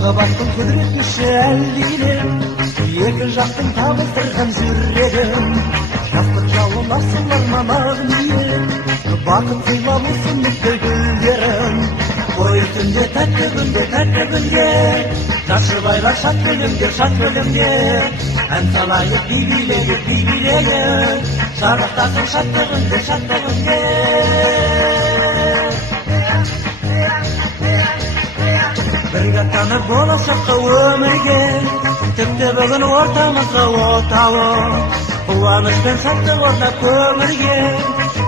Махаббаттың құдіретті шәлдейін, екі жақтың табыстырған жүрегім. Жастық жалын асылар мамағын, бақыт сыйлалы сүндікті гүлдерім. Қой түнде тәтті күнде, жасыбайлар шат күлімде, ән салайық би билейік, шарықтасын шаттығынде. Бірге танып болашаққа өмірге, тіпті бүгін ортамызға отауы. Қуаныш пен сәттік орнап көмірге,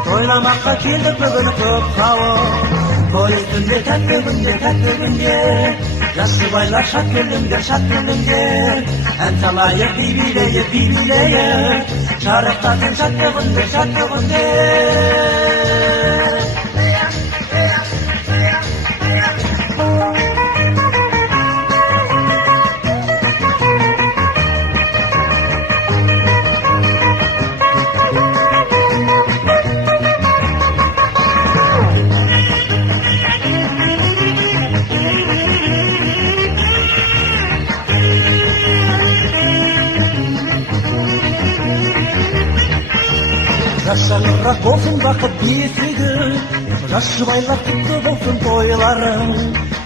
тойламаққа келдік бүгін көп қауым. Той үстінде тәтті күнде, жасыбайлар шат күлімде, ән салайық би билейік, шарықтасын шаттығынде. Жас болсын бақыт бесігі, жас жұбайлар құтты болсын тойларың.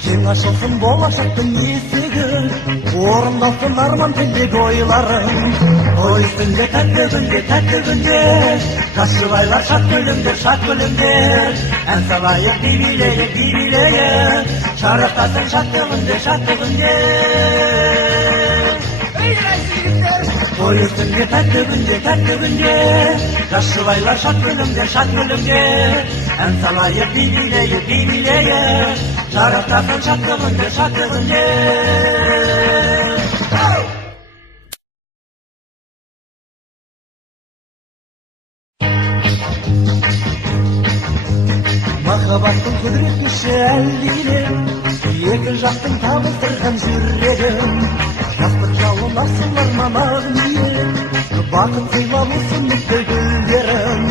Кең ашылсын болашақтың есігі, орындалсын арман тілек ойларың. Той үстінде тәтті күнде, жас жұбайлар шат күлімде, ән салайық би билейік, шарықтасын шаттығынде. Той үстінде тәтті күнде, жас жұбайлар шат күлімде, ән салайық би билейік, шарықтасын шаттығынде. Махаббаттың құдіретті шәлдейін, екі жақтың табыстырған жүрегім. Жастық жалын асылар мамағын, бақыт сыйлалы сүндікті гүлдерім.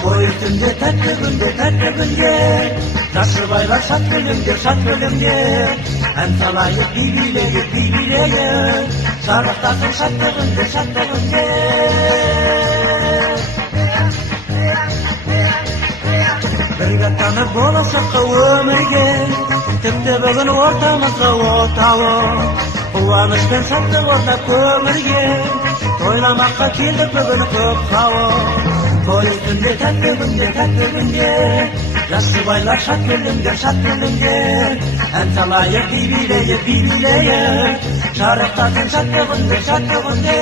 Той түнде тәтті күнде, жасыбайлар шат күлімде, ән салайық би билейік, шарықтасын шаттығынде. Бірге танып болашаққа өмірге, тіпті бүгін ортамызға отауы. Қуаныш пен сәттік орнап көмірге, тойламаққа келдік бүгін көп қауым. Той үстінде тәтті күнде, жасыбайлар шат күлімде, ән салайық би билейік, шарықтасын шаттығынде.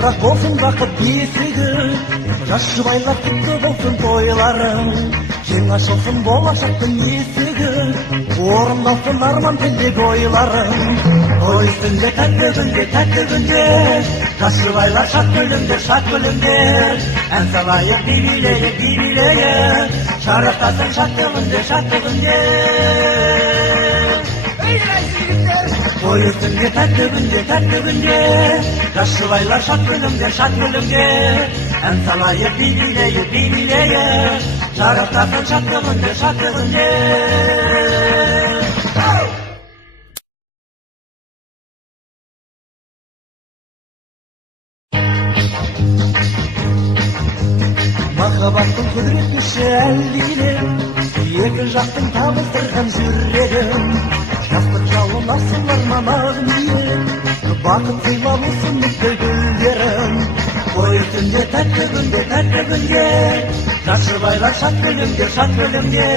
Жас болсын бақыт бесігі, жас жұбайлар құтты болсын тойларың. Кең ашылсын болашақтың есігі, орындалсын арман тілек ойларың. Той үстінде тәтті күнде, жас жұбайлар шат күлімде, ән салайық би билейік, шарықтасын шаттығынде. Той үстінде тәтті күнде, жас жұбайлар шат күлімде, ән салайық би билейік, шарықтасын шаттығынде. Махаббаттың құдіретті шәлдейін, екі жақтың табыстырған жүрегім. Жастық жалын асылар мамағын, бақыт сыйлалы сүндікті гүлдерім. Той түнде тәтті күнде, жас жұбайлар шат күлімде,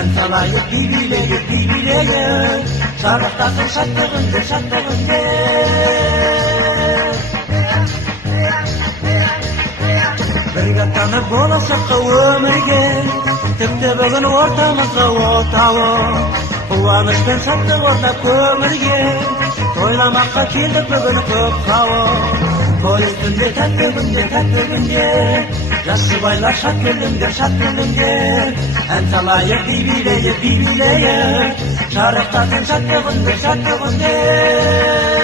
ән салайық би билейік, шарықтасын шаттығынде. Бірге танып болашаққа өмірге, тіпті бүгін ортамызға отауы. қуанышпен шаттық орнап көңілге, тойламаққа келдік бүгін көп халық. Той үстінде тәтті күнде, жас жұбайлар шат келдіңдер. Ән салайық, би билейік, шарықтатын шаттық үнде.